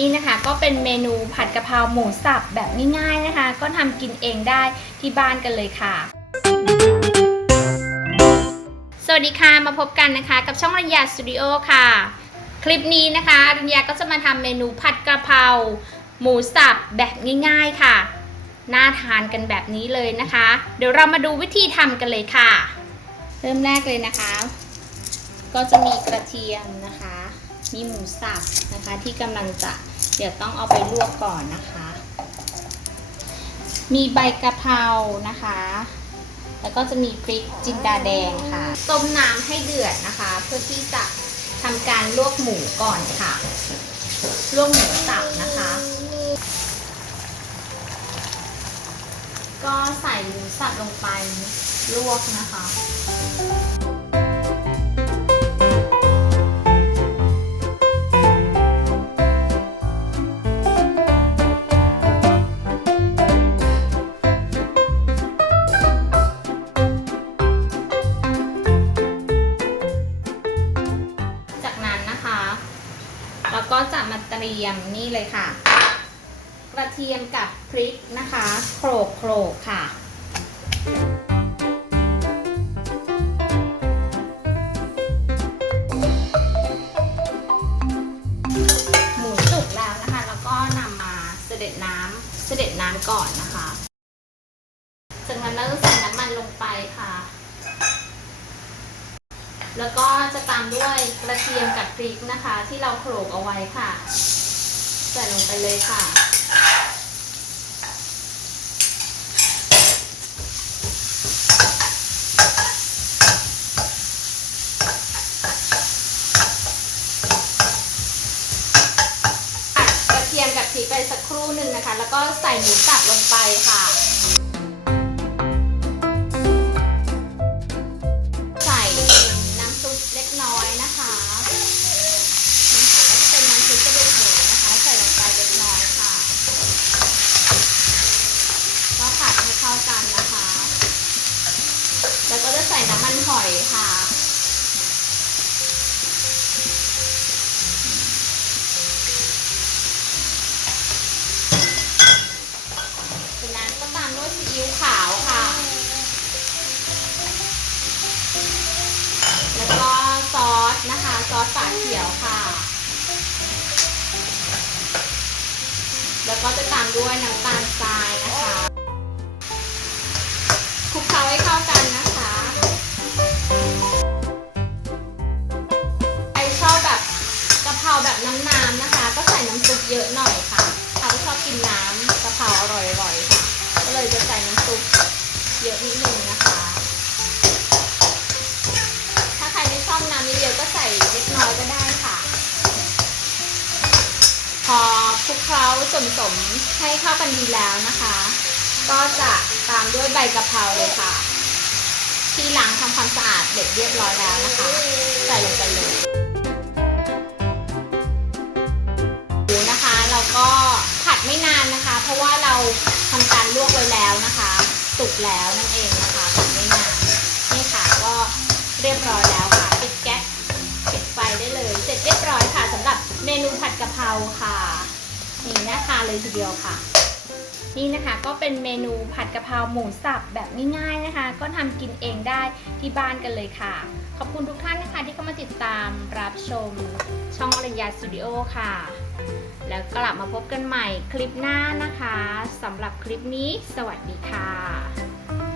นี่นะคะก็เป็นเมนูผัดกะเพราหมูสับแบบง่ายๆนะคะ ก็ทำกินเองได้ที่บ้านกันเลยค่ะ สวัสดีค่ะมาพบกันนะคะ กับช่องรัญญาสตูดิโอค่ะ คลิปนี้นะคะรัญญาก็จะมาทำเมนูผัดกะเพราหมูสับแบบง่ายๆค่ะ น่าทานกันแบบนี้เลยนะคะ เดี๋ยวเรามาดูวิธีทำกันเลยค่ะ เริ่มแรกเลยนะคะ ก็จะมีกระเทียมนะคะ มีหมูสับนะคะ ที่กำลังจะเดี๋ยวต้องเอาไปลวกก่อนนะคะ มีใบกะเพรานะคะ แล้วก็จะมีพริกจินดาแดงค่ะ ต้มน้ำให้เดือดนะคะ เพื่อที่จะทำการลวกหมูก่อนค่ะ ลวกหมูสับนะคะ ก็ใส่หมูสับลงไปลวกนะคะ มาเตรียมนี่เลยค่ะ กระเทียมกับพริกนะคะโขลกโขลกค่ะหมูสุกแล้วนะคะ แล้วก็นำมาเสด็จน้ำเสด็จน้ำก่อนนะคะ จากนั้นเราก็ใส่น้ำมันลงไปค่ะ แล้วก็จะตามด้วยกระเทียมกับพริกนะคะ ที่เราโขลกเอาไว้ค่ะ ใส่ลงไปเลยค่ะผัดกระเทียมกับพริกไปสักครู่หนึ่งนะคะ แล้วก็ใส่หมูสับลงไปค่ะำมันหอยค่ะจากนั้นก็ตามด้วยซีอิ๊วขาวค่ะ แล้วก็ซอสนะคะ ซอสฝาเขียวค่ะ แล้วก็จะตามด้วยน้ำตาล นิดนึงนะคะ ถ้าใครไม่ชอบน้ำเยอะก็ใส่เล็กน้อยก็ได้ค่ะ พอคลุกเคล้าส่วนผสมให้เข้ากันดีแล้วนะคะ ก็จะตามด้วยใบกะเพราเลยค่ะ ที่ล้างทำความสะอาดเด็ดเรียบร้อยแล้วนะคะ ใส่ลงไปเลย กแล้วนั่นเองนะคะไม่นานนี่ค่ะก็เรียบร้อยแล้วค่ะปิดแก๊สปิดไฟได้เลย เสร็จเรียบร้อยค่ะสำหรับเมนูผัดกะเพราค่ะ นี่น่าทานเลยทีเดียวค่ะ นี่นะคะก็เป็นเมนูผัดกะเพราหมูสับแบบง่ายๆนะคะ ก็ทำกินเองได้ที่บ้านกันเลยค่ะ ขอบคุณทุกท่านนะคะที่เข้ามาติดตามรับชมช่องอรัญญาสตูดิโอค่ะ แล้วกลับมาพบกันใหม่คลิปหน้านะคะสำหรับคลิปนี้ สวัสดีค่ะ